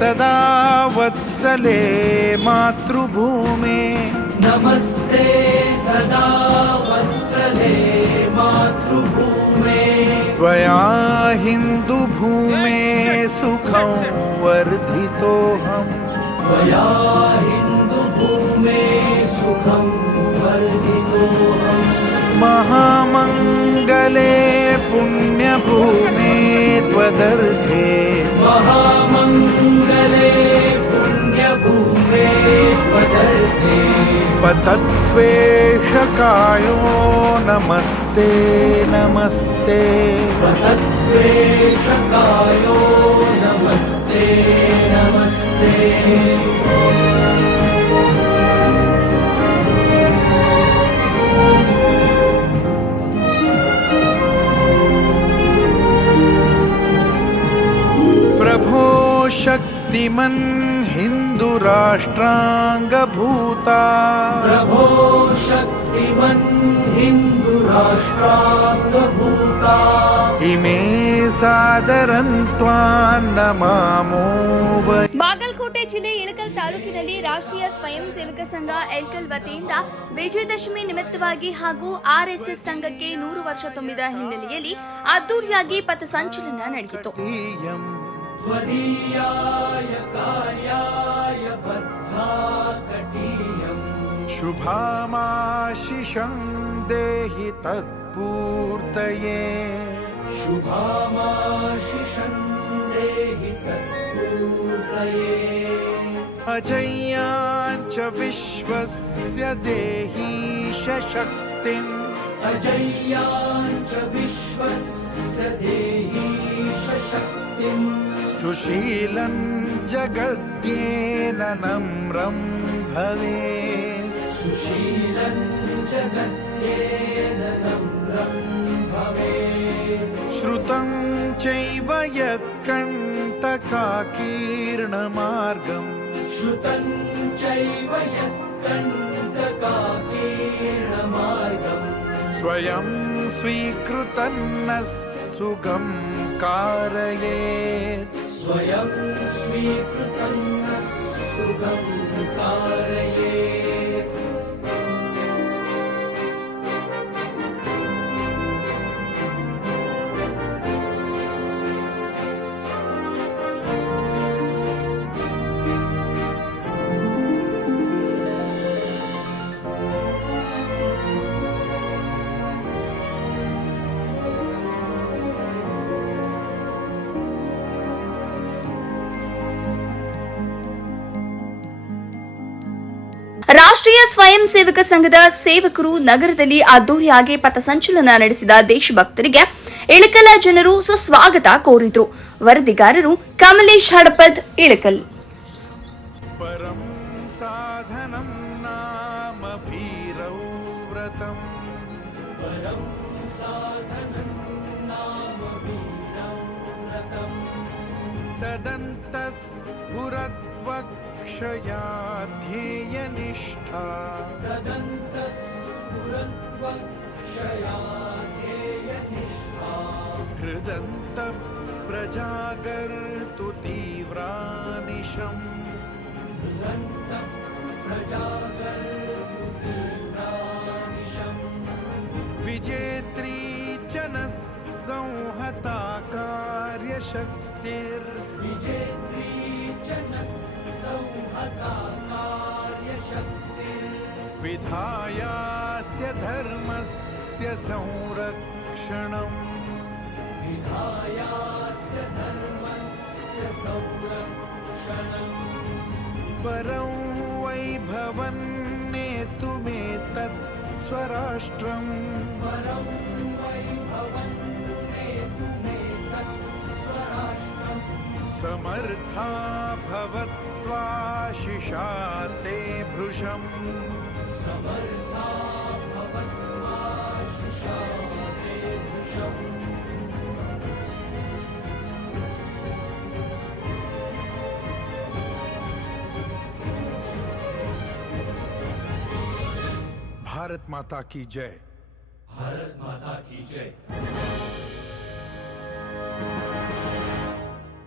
सदा वत्सले मातृभूमे नमस्ते सदा वत्सले मातृभूमे त्वया हिन्दुभूमे सुखं वर्धितोऽहम् त्वया हिन्दुभूमे सुखं वर्धितोऽहम् महामङ्गले पुण्यभूमे त्वदर्थे महामङ्गले पुण्यभूमे त्वदर्थे पतत्वेषकायो नमस्ते नमस्ते पतत्वेषकायो नमस्ते नमस्ते प्रभो शक्तिमन् हिन्दुराष्ट्राङ्गभूता प्रभो शक्तिमन् हिन्दुराष्ट्राङ्गभूता इमे सादरं त्वां नमामो वै. ಬಾಗಲಕೋಟೆ ಜಿಲ್ಲೆ ಇಳಕಲ್ ತಾಲೂಕಿನಲ್ಲಿ ರಾಷ್ಟ್ರೀಯ ಸ್ವಯಂ ಸೇವಕ ಸಂಘ ಎಳ್ಕಲ್ ವತಿಯಿಂದ ವಿಜಯದಶಮಿ ನಿಮಿತ್ತವಾಗಿ ಹಾಗೂ ಆರ್ಎಸ್ಎಸ್ ಸಂಘಕ್ಕೆ 100 ವರ್ಷ ತುಂಬಿದ ಹಿನ್ನೆಲೆಯಲ್ಲಿ ಅದ್ದೂರಿಯಾಗಿ ಪಥಸಂಚಲನ ನಡೆಯಿತು. त्वदीयाय कार्याय बद्धाकटीयम् शुभामाशिषं देहि तत्पूर्तये शुभामाशिषं देहि तत्पूर्तये अजय्याञ्च विश्वस्य देहि शक्तिम् अजय्याञ्च विश्वस्य देहि शक्तिम् सुशीलं जगद्येन नम्रं भवेत् सुशीलं जगद्येन नम्रं भवेत् श्रुतं चैव यत्कण्टकाकीर्णमार्गम् श्रुतं चैव यत्कण्टकाकीर्णमार्गम् स्वयं स्वीकृतन्न सुगं कारयेत् स्वयं स्वीकृतं सुगं कारयेत् ರಾಷ್ಟ್ರೀಯ ಸ್ವಯಂ ಸೇವಕ ಸಂಘದ ಸೇವಕರು ನಗರದಲ್ಲಿ ಅದ್ದೂರಿಯಾಗಿ ಪಥಸಂಚಲನ ನಡೆಸಿದ ದೇಶಭಕ್ತರಿಗೆ ಇಳಕಲ ಜನರು ಸುಸ್ವಾಗತ ಕೋರಿದ್ರು. ವರದಿಗಾರರು ಕಮಲೇಶ್ ಹಡಪದ್, ಇಳಕಲ್. परं साधनं नाम भीरौ व्रतं परं साधनं नाम वीरं व्रतं तदन्तस्फुरद्वक्षया ध्येयनिष्ठा तदन्तस्फुरद्वक्षया ध्येयनिष्ठा हृदन्तप्रजागर्तु तीव्रानिशम् विजेत्री च नः संहता विजेत्री च नः संहता विधायास्य धर्मस्य संरक्षणम् विधायास्य धर्मस्य संरक्षणम् परं वैभवन्नेतुमेतत् स्वराष्ट्रम् परं वैभवन्नेतुमेतत् स्वराष्ट्रम् समर्था भवत्वाशिषा ते भृशम् समर्था भवत्वाशिषा ते भृशम् भारत माता की जय. भारत माता की जय.